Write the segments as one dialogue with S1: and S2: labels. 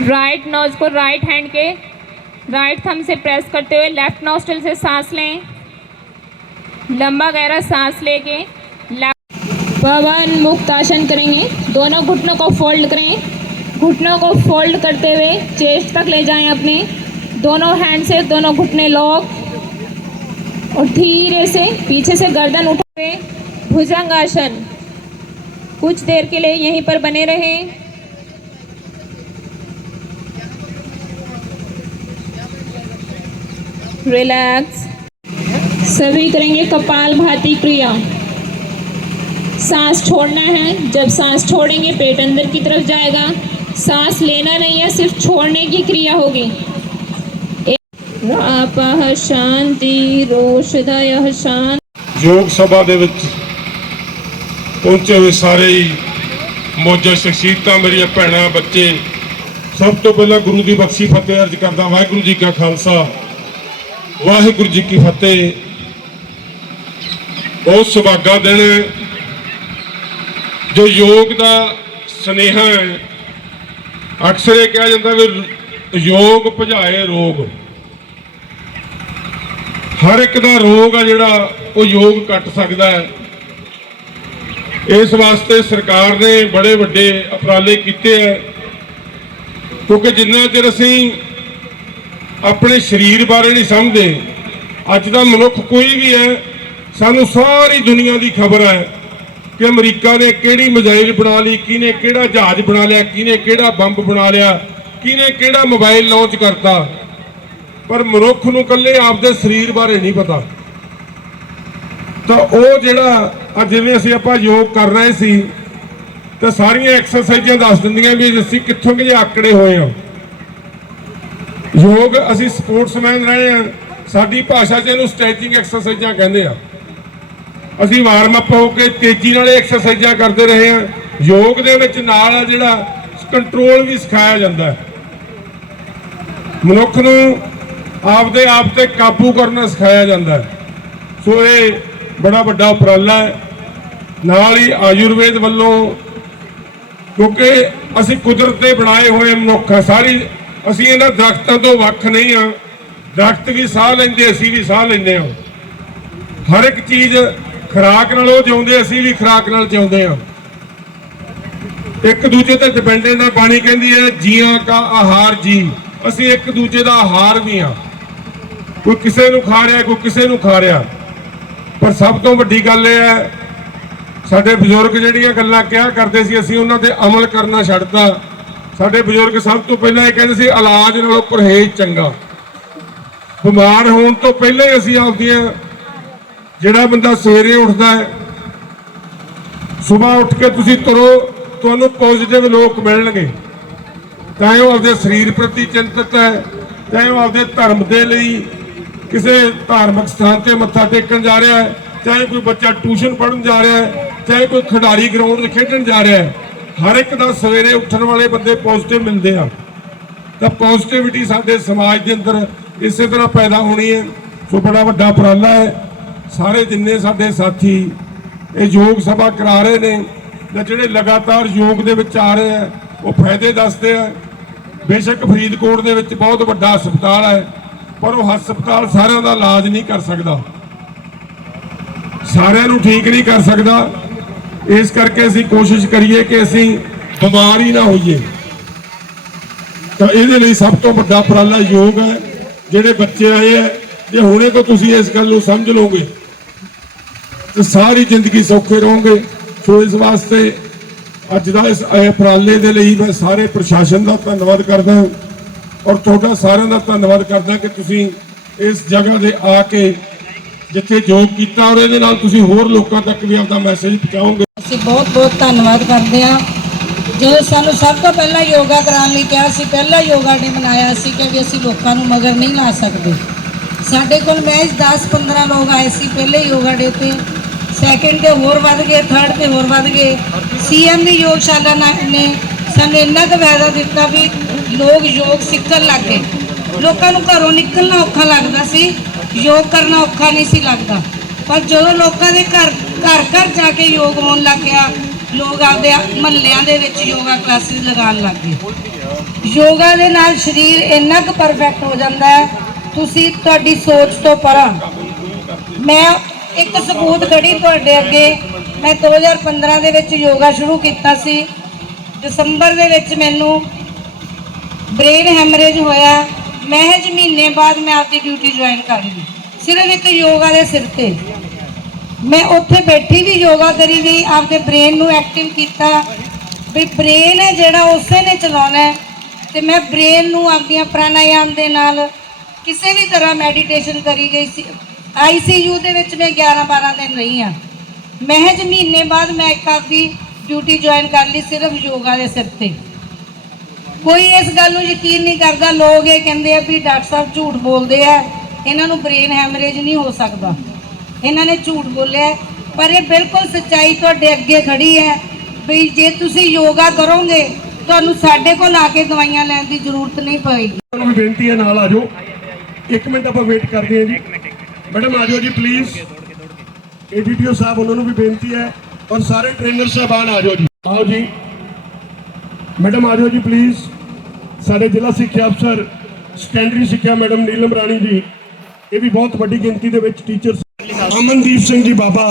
S1: Right nose को right hand के right thumb से प्रेस करते हुए लेफ़्ट नोस्टल से सांस लें। लंबा गहरा सांस लेके पवन मुक्त आसन करेंगे। दोनों घुटनों को फोल्ड करें। घुटनों को फोल्ड करते हुए चेस्ट तक ले जाएँ अपने। दोनों हैंड से दोनों घुटने लॉक और धीरे से पीछे से गर्दन उठाए भुजंग आसन कुछ देर के लिए यहीं पर बने रहें। रिलैक्स सभी करेंगे कपाल भाती क्रिया सांस छोड़ना है जब सांस छोड़ेंगे पेट अंदर की तरफ जाएगा सांस लेना नहीं है सिर्फ छोड़ने की क्रिया होगी एक रापः शांति रोषदय शांति
S2: ਯੋਗ ਸਭਾ ਦੇ ਵਿੱਚ ਪਹੁੰਚੇ ਹੋਏ ਸਾਰੇ ਹੀ ਮੌਜਾ ਸ਼ਖਸੀਅਤਾਂ ਮੇਰੀਆਂ ਭੈਣਾਂ ਬੱਚੇ ਸਭ ਤੋਂ ਪਹਿਲਾਂ ਗੁਰੂ ਦੀ ਬਖਸ਼ੀ ਫਤਿਹ ਅਰਜ ਕਰਦਾ ਵਾਹਿਗੁਰੂ ਜੀ ਕਾ ਖਾਲਸਾ ਵਾਹਿਗੁਰੂ ਜੀ ਕੀ ਫਤਿਹ। ਬਹੁਤ ਸੁਭਾਗਾ ਦਿਨ ਜੋ ਯੋਗ ਦਾ ਸਨੇਹਾ ਹੈ। ਅਕਸਰ ਇਹ ਕਿਹਾ ਜਾਂਦਾ ਵੀ ਯੋਗ ਭਜਾਏ ਰੋਗ। ਹਰ ਇੱਕ ਦਾ ਰੋਗ ਆ ਜਿਹੜਾ, ਉਹ ਯੋਗ ਕੱਟ ਸਕਦਾ ਹੈ। ਇਸ ਵਾਸਤੇ ਸਰਕਾਰ ਨੇ ਬੜੇ ਵੱਡੇ ਉਪਰਾਲੇ ਕੀਤੇ ਹੈ। ਕਿਉਂਕਿ ਜਿੰਨਾ ਚਿਰ ਅਸੀਂ ਆਪਣੇ ਸਰੀਰ ਬਾਰੇ ਨਹੀਂ ਸਮਝਦੇ। ਅੱਜ ਦਾ ਮਨੁੱਖ ਕੋਈ ਵੀ ਹੈ, ਸਾਨੂੰ ਸਾਰੀ ਦੁਨੀਆ ਦੀ ਖਬਰ ਹੈ ਕਿ ਅਮਰੀਕਾ ਨੇ ਕਿਹੜੀ ਮਿਜ਼ਾਈਲ ਬਣਾ ਲਈ, ਕਿਹਨੇ ਕਿਹੜਾ ਜਹਾਜ਼ ਬਣਾ ਲਿਆ, ਕਿਹਨੇ ਕਿਹੜਾ ਬੰਬ ਬਣਾ ਲਿਆ, ਕਿਹਨੇ ਕਿਹੜਾ ਮੋਬਾਈਲ ਲਾਂਚ ਕਰਤਾ। ਪਰ ਮਨੁੱਖ ਨੂੰ ਇਕੱਲੇ ਆਪਦੇ ਸਰੀਰ ਬਾਰੇ ਨਹੀਂ ਪਤਾ। ਤਾਂ ਉਹ ਜਿਹੜਾ ਆ ਜਿਵੇਂ ਅਸੀਂ ਆਪਾਂ ਯੋਗ ਕਰ ਰਹੇ ਸੀ, ਤਾਂ ਸਾਰੀਆਂ ਐਕਸਰਸਾਈਜ਼ਾਂ ਦੱਸ ਦਿੰਦੀਆਂ ਵੀ ਅਸੀਂ ਕਿੱਥੋਂ ਕਿ ਆਕੜੇ ਹੋਏ ਹਾਂ। ਯੋਗ ਅਸੀਂ ਸਪੋਰਟਸਮੈਨ ਰਹੇ ਹਾਂ। ਸਾਡੀ ਭਾਸ਼ਾ 'ਚ ਇਹਨੂੰ ਸਟ੍ਰੈਚਿੰਗ ਐਕਸਰਸਾਈਜ਼ਾਂ ਕਹਿੰਦੇ ਆ। ਅਸੀਂ ਵਾਰਮ ਅਪ ਹੋ ਕੇ ਤੇਜ਼ੀ ਨਾਲ ਐਕਸਰਸਾਈਜ਼ਾਂ ਕਰਦੇ ਰਹੇ ਹਾਂ। ਯੋਗ ਦੇ ਵਿੱਚ ਨਾਲ ਜਿਹੜਾ ਕੰਟਰੋਲ ਵੀ ਸਿਖਾਇਆ ਜਾਂਦਾ ਹੈ। ਮਨੁੱਖ ਨੂੰ ਆਪਦੇ ਆਪ ਤੇ ਕਾਬੂ ਕਰਨਾ ਸਿਖਾਇਆ ਜਾਂਦਾ ਹੈ। ਸੋ ਇਹ ਬੜਾ ਵੱਡਾ ਉਪਰਾਲਾ ਹੈ। ਨਾਲ ਹੀ ਆਯੁਰਵੇਦ ਵੱਲੋਂ ਕਿਉਂਕਿ ਅਸੀਂ ਕੁਦਰਤ ਦੇ ਬਣਾਏ ਹੋਏ ਮਨੁੱਖ ਹਾਂ ਸਾਰੀ ਅਸੀਂ ਇਹਨਾਂ ਦਰਖਤਾਂ ਤੋਂ ਵੱਖ ਨਹੀਂ ਹਾਂ। ਦਰਖਤ ਵੀ ਸਾਹ ਲੈਂਦੇ, ਅਸੀਂ ਵੀ ਸਾਹ ਲੈਂਦੇ ਹਾਂ। ਹਰ ਇੱਕ ਚੀਜ਼ ਖੁਰਾਕ ਨਾਲ ਉਹ ਜਿਉਂਦੇ, ਅਸੀਂ ਵੀ ਖੁਰਾਕ ਨਾਲ ਜਿਉਂਦੇ ਹਾਂ। ਇੱਕ ਦੂਜੇ ਤੇ ਡਿਪੈਂਡੈਂਟ ਆ ਪਾਣੀ ਕਹਿੰਦੀ ਹੈ, ਜੀਆਂ ਕਾ ਆਹਾਰ ਜੀ। ਅਸੀਂ ਇੱਕ ਦੂਜੇ ਦਾ ਆਹਾਰ ਵੀ ਹਾਂ। ਕੋਈ ਕਿਸੇ ਨੂੰ ਖਾ ਰਿਹਾ, ਕੋਈ ਕਿਸੇ ਨੂੰ ਖਾ ਰਿਹਾ। ਪਰ ਸਭ ਤੋਂ ਵੱਡੀ ਗੱਲ ਇਹ ਹੈ, ਸਾਡੇ ਬਜ਼ੁਰਗ ਜਿਹੜੀਆਂ ਗੱਲਾਂ ਕਿਹਾ ਕਰਦੇ ਸੀ, ਅਸੀਂ ਉਹਨਾਂ ਤੇ ਅਮਲ ਕਰਨਾ ਛੱਡਤਾ। ਸਾਡੇ ਬਜ਼ੁਰਗ ਸਭ ਤੋਂ ਪਹਿਲਾਂ ਇਹ ਕਹਿੰਦੇ ਸੀ, ਇਲਾਜ ਨਾਲੋਂ ਪਰਹੇਜ਼ ਚੰਗਾ। ਬਿਮਾਰ ਹੋਣ ਤੋਂ ਪਹਿਲਾਂ ਹੀ ਅਸੀਂ ਆਪਦੀਆਂ, ਜਿਹੜਾ ਬੰਦਾ ਸਵੇਰੇ ਉੱਠਦਾ ਹੈ ਸਵੇਰ ਉੱਠ ਕੇ ਤੁਸੀਂ ਤੁਰੋ, ਤੁਹਾਨੂੰ ਪੋਜ਼ਿਟਿਵ ਲੋਕ ਮਿਲਣਗੇ। ਚਾਹੇ ਉਹ ਆਪਦੇ ਸਰੀਰ ਪ੍ਰਤੀ ਚਿੰਤਤ ਹੈ, ਚਾਹੇ ਉਹ ਆਪਦੇ ਧਰਮ ਦੇ ਲਈ ਕਿਸੇ ਧਾਰਮਿਕ ਸਥਾਨ ਤੇ ਮੱਥਾ ਟੇਕਣ ਜਾ ਰਿਹਾ ਹੈ, ਚਾਹੇ ਕੋਈ ਬੱਚਾ ਟਿਊਸ਼ਨ ਪੜ੍ਹਨ ਜਾ ਰਿਹਾ ਹੈ, ਚਾਹੇ ਕੋਈ ਖਿਡਾਰੀ ਗਰਾਊਂਡ 'ਤੇ ਖੇਡਣ ਜਾ ਰਿਹਾ ਹੈ। ਹਰ ਇੱਕ ਦਾ ਸਵੇਰੇ ਉੱਠਣ ਵਾਲੇ ਬੰਦੇ ਪੋਜ਼ਿਟਿਵ ਮਿਲਦੇ ਆ। ਤਾਂ ਪੋਜ਼ਿਟਿਵਿਟੀ ਸਾਡੇ ਸਮਾਜ ਦੇ ਅੰਦਰ ਇਸੇ ਤਰ੍ਹਾਂ ਪੈਦਾ ਹੋਣੀ ਹੈ। ਸੋ ਬੜਾ ਵੱਡਾ ਉਪਰਾਲਾ ਹੈ। ਸਾਰੇ ਜਿੰਨੇ ਸਾਡੇ ਸਾਥੀ ਇਹ ਯੋਗ ਸਭਾ ਕਰਾ ਰਹੇ ਨੇ ਜਾਂ ਜਿਹੜੇ ਲਗਾਤਾਰ ਯੋਗ ਦੇ ਵਿੱਚ ਆ ਰਹੇ ਆ, ਉਹ ਫਾਇਦੇ ਦੱਸਦੇ ਆ। ਬੇਸ਼ੱਕ ਫਰੀਦਕੋਟ ਦੇ ਵਿੱਚ ਬਹੁਤ ਵੱਡਾ ਹਸਪਤਾਲ ਹੈ, ਪਰ ਉਹ ਹਸਪਤਾਲ ਸਾਰਿਆਂ ਦਾ ਇਲਾਜ ਨਹੀਂ ਕਰ ਸਕਦਾ। ਸਾਰਿਆਂ ਨੂੰ ਠੀਕ ਨਹੀਂ ਕਰ ਸਕਦਾ। ਇਸ ਕਰਕੇ ਅਸੀਂ ਕੋਸ਼ਿਸ਼ ਕਰੀਏ ਕਿ ਅਸੀਂ ਬਿਮਾਰ ਹੀ ਨਾ ਹੋਈਏ। ਤਾਂ ਇਹਦੇ ਲਈ ਸਭ ਤੋਂ ਵੱਡਾ ਉਪਰਾਲਾ ਯੋਗ ਹੈ। ਜਿਹੜੇ ਬੱਚੇ ਆਏ ਆ ਜੇ ਹੁਣੇ ਤੋਂ ਤੁਸੀਂ ਇਸ ਗੱਲ ਨੂੰ ਸਮਝ ਲਓਗੇ, ਤੇ ਸਾਰੀ ਜ਼ਿੰਦਗੀ ਸੌਖੇ ਰਹੋਗੇ। ਸੋ ਇਸ ਵਾਸਤੇ ਅੱਜ ਦਾ ਇਸ ਉਪਰਾਲੇ ਦੇ ਲਈ ਮੈਂ ਸਾਰੇ ਪ੍ਰਸ਼ਾਸਨ ਦਾ ਧੰਨਵਾਦ ਕਰਦਾ ਹਾਂ। ਔਰ ਤੁਹਾਡਾ ਸਾਰਿਆਂ ਦਾ ਧੰਨਵਾਦ ਕਰਦਾ ਕਿ ਤੁਸੀਂ ਇਸ ਜਗ੍ਹਾ ਦੇ ਆ ਕੇ ਜਿੱਥੇ ਯੋਗ ਕੀਤਾ ਔਰ ਇਹਦੇ ਨਾਲ ਤੁਸੀਂ ਹੋਰ ਲੋਕਾਂ ਤੱਕ ਵੀ ਆਪਦਾ ਮੈਸੇਜ ਪਹੁੰਚਾਓਗੇ।
S3: ਅਸੀਂ ਬਹੁਤ ਬਹੁਤ ਧੰਨਵਾਦ ਕਰਦੇ ਹਾਂ। ਜਦੋਂ ਸਾਨੂੰ ਸਭ ਤੋਂ ਪਹਿਲਾਂ ਯੋਗਾ ਕਰਾਉਣ ਲਈ ਕਿਹਾ ਸੀ, ਪਹਿਲਾ ਯੋਗਾ ਡੇ ਬਣਾਇਆ ਸੀ ਕਿ ਵੀ ਅਸੀਂ ਲੋਕਾਂ ਨੂੰ ਮਗਰ ਨਹੀਂ ਲਾ ਸਕਦੇ। ਸਾਡੇ ਕੋਲ ਮੈਚ 10-15 ਲੋਕ ਆਏ ਸੀ ਪਹਿਲੇ ਯੋਗਾ ਡੇ ਤੇ। ਸੈਕਿੰਡ ਤੇ ਹੋਰ ਵੱਧ ਗਏ ਥਰਡ ਤੇ ਹੋਰ ਵੱਧ ਗਏ। ਸੀਐਮ ਦੀ ਯੋਗਸ਼ਾਲਾ ਨਾ- ਨੇ ਸਾਨੂੰ ਇੰਨਾ ਕੁ ਫਾਇਦਾ ਦਿੱਤਾ ਵੀ ਲੋਕ ਯੋਗ ਸਿੱਖਣ ਲੱਗ ਗਏ। ਲੋਕਾਂ ਨੂੰ ਘਰੋਂ ਨਿਕਲਣਾ ਔਖਾ ਲੱਗਦਾ ਸੀ, ਯੋਗ ਕਰਨਾ ਔਖਾ ਨਹੀਂ ਸੀ ਲੱਗਦਾ। ਪਰ ਜਦੋਂ ਲੋਕਾਂ ਦੇ ਘਰ ਘਰ ਘਰ ਜਾ ਕੇ ਯੋਗ ਹੋਣ ਲੱਗ ਗਿਆ, ਲੋਕ ਆਪਦੇ ਮਹੱਲਿਆਂ ਦੇ ਵਿੱਚ ਯੋਗਾ ਕਲਾਸਿਸ ਲਗਾਉਣ ਲੱਗ ਗਏ। ਯੋਗਾ ਦੇ ਨਾਲ ਸਰੀਰ ਇੰਨਾ ਕੁ ਪਰਫੈਕਟ ਹੋ ਜਾਂਦਾ ਹੈ, ਤੁਸੀਂ ਤੁਹਾਡੀ ਸੋਚ ਤੋਂ ਪਰਾਂ। ਮੈਂ ਇੱਕ ਸਬੂਤ ਖੜੀ ਤੁਹਾਡੇ ਅੱਗੇ, ਮੈਂ 2015 ਦੇ ਵਿੱਚ ਯੋਗਾ ਸ਼ੁਰੂ ਕੀਤਾ ਸੀ। ਦਸੰਬਰ ਦੇ ਵਿੱਚ ਮੈਨੂੰ ਬ੍ਰੇਨ ਹੈਮਰੇਜ ਹੋਇਆ। ਮਹਿਜ ਮਹੀਨੇ ਬਾਅਦ ਮੈਂ ਆਪਦੀ ਡਿਊਟੀ ਜੁਆਇਨ ਕਰ ਲਈ। ਸਿਰਫ ਇੱਕ ਯੋਗਾ ਦੇ ਸਿਰ ਤੇ। ਮੈਂ ਉੱਥੇ ਬੈਠੀ ਵੀ ਯੋਗਾ ਕਰੀ ਗਈ ਆਪਦੇ ਬ੍ਰੇਨ ਨੂੰ ਐਕਟਿਵ ਕੀਤਾ। ਵੀ ਬ੍ਰੇਨ ਹੈ ਜਿਹੜਾ ਉਸੇ ਨੇ ਚਲਾਉਣਾ ਹੈ। ਤੇ ਮੈਂ ਬ੍ਰੇਨ ਨੂੰ ਆਪਦੀਆਂ ਪ੍ਰਾਣਾਯਾਮ ਦੇ ਨਾਲ ਕਿਸੇ ਵੀ ਤਰ੍ਹਾਂ ਮੈਡੀਟੇਸ਼ਨ ਕਰੀ ਗਈ ਸੀ। ਆਈਸੀਯੂ ਦੇ ਵਿੱਚ ਮੈਂ 11 12 ਦਿਨ ਰਹੀ ਆ ਮਹਿਜ ਮਹੀਨੇ ਬਾਅਦ ਮੈਂ ਇੱਕ ਆਪਦੀ ਡਿਊਟੀ ਜੁਆਇਨ ਕਰ ਲਈ ਸਿਰਫ ਯੋਗਾ ਦੇ ਸਿਰ ਤੇ। ਕੋਈ ਇਸ ਗੱਲ ਨੂੰ ਯਕੀਨ ਨਹੀਂ ਕਰਦਾ। ਲੋਕ ਇਹ ਕਹਿੰਦੇ ਆ ਵੀ ਡਾਕਟਰ ਸਾਹਿਬ ਝੂਠ ਬੋਲਦੇ ਆ। ਇਹਨਾਂ ਨੂੰ ਬ੍ਰੇਨ ਹੈਮਰੇਜ ਨਹੀਂ ਹੋ ਸਕਦਾ। ਇਹਨਾਂ ਨੇ ਝੂਠ ਬੋਲਿਆ ਹੈ, ਪਰ ਇਹ ਬਿਲਕੁਲ ਸੱਚਾਈ ਤੁਹਾਡੇ ਅੱਗੇ ਖੜੀ ਹੈ ਵੀ ਜੇ ਤੁਸੀਂ ਯੋਗਾ ਕਰੋਗੇ ਤੁਹਾਨੂੰ ਸਾਡੇ ਕੋਲ ਆ ਕੇ ਦਵਾਈਆਂ ਲੈਣ ਦੀ ਜ਼ਰੂਰਤ ਨਹੀਂ ਪਏਗੀ।
S4: ਨੂੰ ਬੇਨਤੀ ਹੈ ਨਾਲ ਆ ਜਾਓ। ਇੱਕ ਮਿੰਟ ਆਪਾਂ ਵੇਟ ਕਰਦੇ ਹਾਂ ਜੀ। ਮੈਡਮ ਆ ਜਾਓ ਜੀ ਪਲੀਜ਼ ਏਡੀਟੀਓ ਸਾਹਿਬ ਉਹਨਾਂ ਨੂੰ ਵੀ ਬੇਨਤੀ ਹੈ ਔਰ ਸਾਰੇ ਟ੍ਰੇਨਰ ਸਾਹਿਬਾਨ ਆ ਜਾਓ ਜੀ। ਆਓ ਜੀ। ਮੈਡਮ ਆ ਜਾਓ ਜੀ ਪਲੀਜ਼ ਸਾਡੇ ਜ਼ਿਲ੍ਹਾ ਸਿੱਖਿਆ ਅਫਸਰ ਸੈਕੰਡਰੀ ਸਿੱਖਿਆ ਮੈਡਮ ਨੀਲਮ ਰਾਣੀ ਜੀ। ਇਹ ਵੀ ਬਹੁਤ ਵੱਡੀ ਗਿਣਤੀ ਦੇ ਵਿੱਚ ਟੀਚਰਸ ਅਮਨਦੀਪ ਸਿੰਘ ਜੀ ਬਾਬਾ,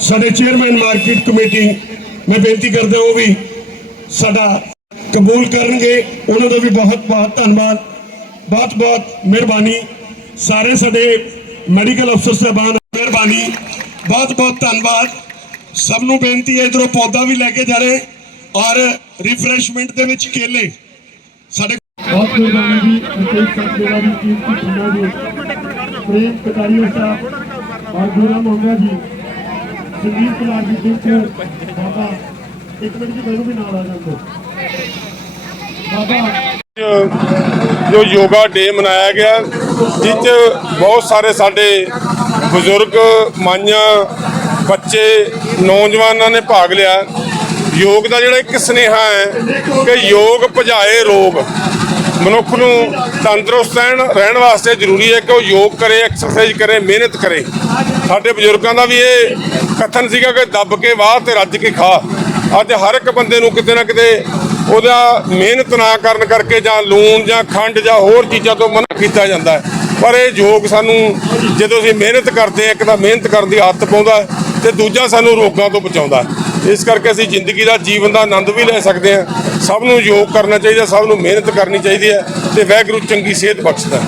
S4: ਸਾਡੇ ਚੇਅਰਮੈਨ ਮਾਰਕੀਟ ਕਮੇਟੀ ਮੈਂ ਬੇਨਤੀ ਕਰਦਾ ਉਹ ਵੀ ਸਾਡਾ ਕਬੂਲ ਕਰਨਗੇ। ਉਹਨਾਂ ਦਾ ਵੀ ਬਹੁਤ ਬਹੁਤ ਧੰਨਵਾਦ। ਬਹੁਤ ਬਹੁਤ ਮਿਹਰਬਾਨੀ। ਸਾਰੇ ਸਾਡੇ ਮੈਡੀਕਲ ਅਫਸਰ ਸਾਹਿਬਾਨ, ਮਿਹਰਬਾਨੀ। ਬਹੁਤ ਬਹੁਤ ਧੰਨਵਾਦ। ਸਭ ਨੂੰ ਬੇਨਤੀ ਹੈ, ਇਧਰੋਂ ਪੌਦਾ ਵੀ ਲੈ ਕੇ ਜਾ ਰਹੇ ਔਰ ਰਿਫਰੈਸ਼ਮੈਂਟ ਦੇ ਵਿੱਚ ਕੇਲੇ। ਸਾਡੇ ਬਹੁਤ ਮਿਹਰਬਾਨੀ ਜੀ ਜੀ? ਪ੍ਰੇਮ ਕਟਾਰੀਆ ਸਾਹਿਬ ਔਰ ਗੋਰਾ ਮੋਂਗਾ ਜੀ ਸੰਦੀਪ ਕੁਮਾਰ ਜੀ ਟੀਚਰ ਬਾਬਾ, ਇੱਕ ਮਿੰਟ ਜੀ, ਮੈਨੂੰ ਵੀ ਨਾਲ ਆ ਜਾਂਦੇ ਬਾਬਾ।
S2: ਜੋ ਯੋਗਾ ਡੇ ਮਨਾਇਆ ਗਿਆ, ਜਿਸ 'ਚ ਬਹੁਤ ਸਾਰੇ ਸਾਡੇ ਬਜ਼ੁਰਗ, ਮਾਈਆਂ, ਬੱਚੇ, ਨੌਜਵਾਨਾਂ ਨੇ ਭਾਗ ਲਿਆ। ਯੋਗ ਦਾ ਜਿਹੜਾ ਇੱਕ ਸੁਨੇਹਾ ਹੈ ਕਿ ਯੋਗ ਭਜਾਏ ਰੋਗ। ਮਨੁੱਖ ਨੂੰ ਤੰਦਰੁਸਤ ਰਹਿਣ ਰਹਿਣ ਵਾਸਤੇ ਜ਼ਰੂਰੀ ਹੈ ਕਿ ਉਹ ਯੋਗ ਕਰੇ ਐਕਸਰਸਾਈਜ਼ ਕਰੇ, ਮਿਹਨਤ ਕਰੇ। ਸਾਡੇ ਬਜ਼ੁਰਗਾਂ ਦਾ ਵੀ ਇਹ ਕਥਨ ਸੀਗਾ ਕਿ ਦੱਬ ਕੇ ਵਾਹ ਤੇ ਰੱਜ ਕੇ ਖਾ। ਅੱਜ ਹਰ ਇੱਕ ਬੰਦੇ ਨੂੰ ਕਿਤੇ ਨਾ ਕਿਤੇ ਉਹਦਾ ਮਿਹਨਤ ਨਾ ਕਰਨ ਕਰਕੇ ਜਾਂ ਲੂਣ ਜਾਂ ਖੰਡ ਜਾਂ ਹੋਰ ਚੀਜ਼ਾਂ ਤੋਂ ਮਨਾ ਕੀਤਾ ਜਾਂਦਾ ਹੈ। ਪਰ ਇਹ ਯੋਗ ਸਾਨੂੰ ਜਦੋਂ ਅਸੀਂ ਮਿਹਨਤ ਕਰਦੇ ਹਾਂ, ਇੱਕ ਤਾਂ ਮਿਹਨਤ ਕਰਨ ਦੀ ਆਦਤ ਪਾਉਂਦਾ ਹੈ ਤੇ ਦੂਜਾ ਸਾਨੂੰ ਰੋਗਾਂ ਤੋਂ ਬਚਾਉਂਦਾ ਇਸ ਕਰਕੇ ਅਸੀਂ ਜ਼ਿੰਦਗੀ ਦਾ ਜੀਵਨ ਦਾ ਆਨੰਦ ਵੀ ਲੈ ਸਕਦੇ ਹਾਂ। ਸਭ ਨੂੰ ਯੋਗ ਕਰਨਾ ਚਾਹੀਦਾ, ਸਭ ਨੂੰ ਮਿਹਨਤ ਕਰਨੀ ਚਾਹੀਦੀ ਹੈ ਤੇ ਵਾਹਿਗੁਰੂ ਚੰਗੀ ਸਿਹਤ ਬਖਸ਼ਦਾ